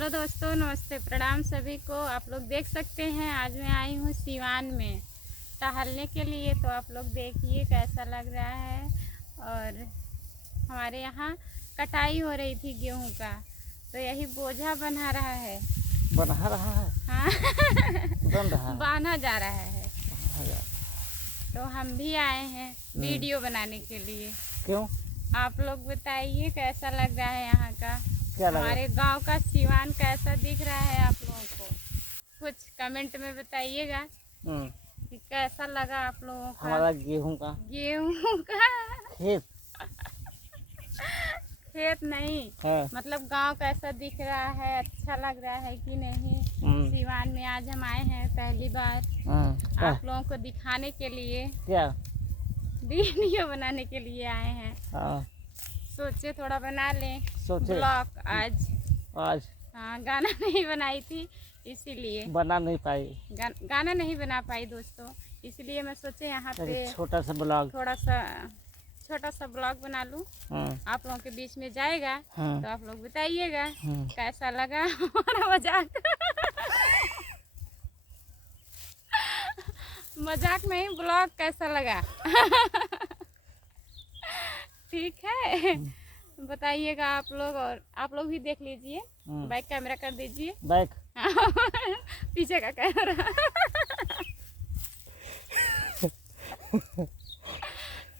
Hello दोस्तों, नमस्ते, प्रणाम सभी को। आप लोग देख सकते हैं आज मैं आई हूँ सिवान में टहलने के लिए। तो आप लोग देखिए कैसा लग रहा है। और हमारे यहाँ कटाई हो रही थी गेहूं का, तो यही बोझा बना रहा है। बना रहा है? हाँ बन रहा है, बांधा जा रहा है। बना जा- तो हम भी आए हैं वीडियो बनाने के लिए। क्यों? आप लोग बताइए कैसा लग रहा है यहाँ का, क्या लग रहा हमारे गांव का सिवान कैसा दिख रहा है आप लोगों को। कुछ कमेंट में बताइएगा है? कि कैसा लगा आप लोगों का हमारा गेहूं का गेहूं का खेत खेत नहीं, है। मतलब गांव कैसा दिख रहा है, अच्छा लग रहा है कि नहीं। सिवान में आज हम आए हैं पहली बार आप लोगों को दिखाने के लिए, क्या वीडियो बनाने के लिए आए हैं। हाँ, सोचे थोड़ा बना लें सोचे ब्लॉग आज। आज हाँ, गाना नहीं बनाई थी इसीलिए बना नहीं पाई। गाना नहीं बना पाई दोस्तों, इसलिए मैं सोचे यहाँ पे छोटा सा ब्लॉग, थोड़ा सा छोटा सा ब्लॉग बना लूँ। आप लोगों के बीच में जाएगा तो आप लोग बताइएगा कैसा लगा हमारा मजाक। मजाक नहीं, ब्लॉग कैसा लगा। ठीक है, बताइएगा आप लोग। और आप लोग भी देख लीजिए, बैक कैमरा कर दीजिए। बैक पीछे का कैमरा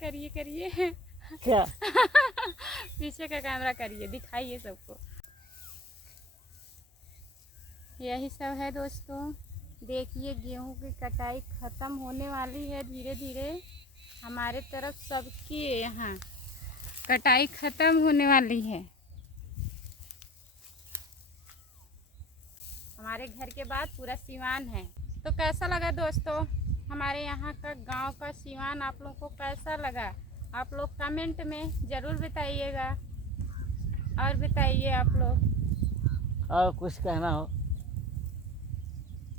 करिए करिए, क्या पीछे का कैमरा करिए, दिखाइए सबको। यही सब है दोस्तों। देखिए गेहूं की कटाई ख़त्म होने वाली है धीरे धीरे। हमारे तरफ सबकी यहाँ कटाई ख़त्म होने वाली है। हमारे घर के बाद पूरा सिवान है। तो कैसा लगा दोस्तों हमारे यहाँ का गांव का सिवान, आप लोग को कैसा लगा? आप लोग कमेंट में ज़रूर बताइएगा। और बताइए आप लोग, और कुछ कहना हो?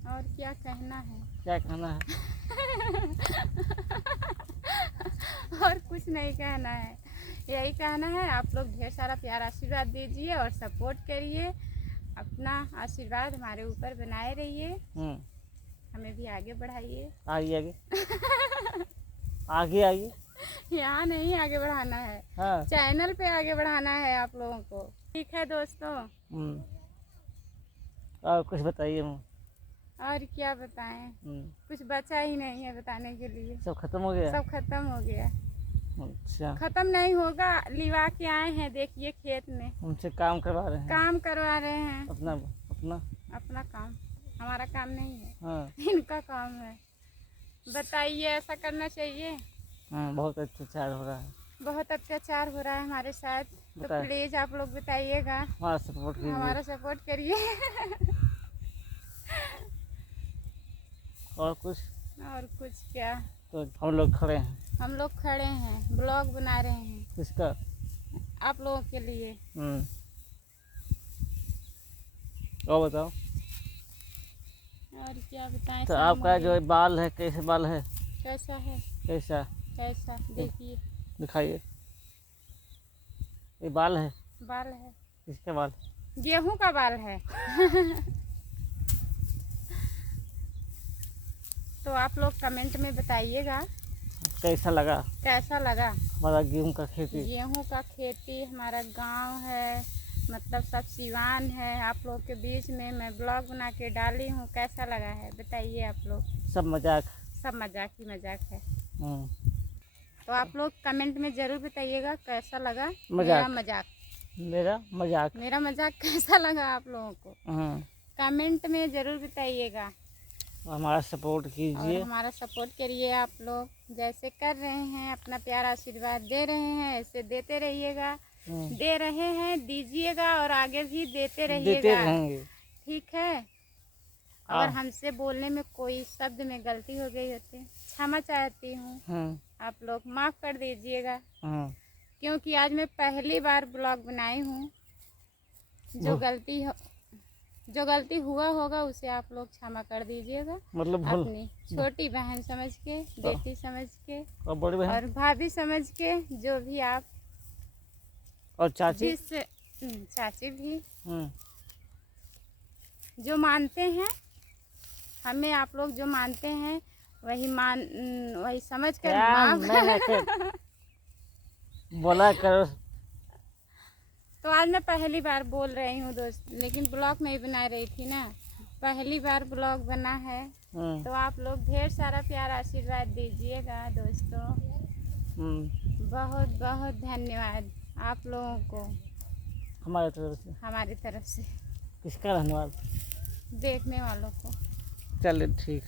और क्या कहना है? क्या कहना है? और कुछ नहीं कहना है, यही कहना है आप लोग ढेर सारा प्यार आशीर्वाद दीजिए और सपोर्ट करिए। अपना आशीर्वाद हमारे ऊपर बनाए रहिए, हमें भी आगे बढ़ाइए। आगे आगे आगे आगे यहाँ नहीं आगे बढ़ाना है, हाँ। चैनल पे आगे बढ़ाना है आप लोगों को। ठीक है दोस्तों, और कुछ बताइए। और क्या बताएं, कुछ बचा ही नहीं है बताने के लिए। सब खत्म हो गया? सब खत्म हो गया। अच्छा, खत्म नहीं होगा, लिवा के आए हैं देखिए खेत में। उनसे काम करवा रहे हैं? काम करवा रहे हैं, अपना अपना अपना काम, हमारा काम नहीं है। हाँ। इनका काम है। बताइए ऐसा करना चाहिए? बहुत अत्याचार हो रहा है, बहुत अत्याचार हो रहा है हमारे साथ। तो प्लीज़ आप लोग बताइएगा, हमारा सपोर्ट कीजिए। हमारा सपोर्ट करिए। और कुछ क्या, तो हम लोग खड़े हैं। हम लोग खड़े हैं, ब्लॉग बना रहे हैं किसका? आप लोगों के लिए। और बताओ। और क्या बताएं? तो आपका जो बाल है कैसे बाल है? कैसा है? कैसा कैसा देखिए, दिखाइए। ये बाल है? बाल है। किसका बाल? गेहूं का बाल है। तो आप लोग कमेंट में बताइएगा कैसा लगा हमारा गेहूं का खेती। गेहूं का खेती, हमारा गांव है, मतलब सब सिवान है। आप लोग के बीच में मैं ब्लॉग बना के डाली हूँ, कैसा लगा है बताइए आप लोग। सब मजाक ही मजाक है। तो आप लोग कमेंट में ज़रूर बताइएगा कैसा लगा मेरा मजाक कैसा लगा आप लोगों को। कमेंट में ज़रूर बताइएगा। हमारा सपोर्ट कीजिए और हमारा सपोर्ट करिए। आप लोग जैसे कर रहे हैं, अपना प्यार आशीर्वाद दे रहे हैं, ऐसे देते रहिएगा। दे रहे हैं, दीजिएगा और आगे भी देते रहिएगा। ठीक है। और हमसे बोलने में कोई शब्द में गलती हो गई होती है, क्षमा चाहती हूँ। आप लोग माफ़ कर दीजिएगा, क्योंकि आज मैं पहली बार ब्लॉग बनाई हूँ। जो गलती हुआ होगा उसे आप लोग क्षमा कर दीजिएगा। मतलब अपनी छोटी बहन समझ के, बेटी समझ के, और बड़ी बहन और भाभी समझ के, जो भी आप, और चाची भी। जो मानते हैं, हमें आप लोग जो मानते हैं वही समझ कर क्या माफ मैं ऐसे बोला करो। तो आज मैं पहली बार बोल रही हूँ दोस्त, लेकिन ब्लॉग नहीं बना रही थी ना, पहली बार ब्लॉग बना है। तो आप लोग ढेर सारा प्यार आशीर्वाद दीजिएगा दोस्तों। बहुत बहुत धन्यवाद आप लोगों को हमारी तरफ से किसका धन्यवाद? देखने वालों को। चलिए ठीक।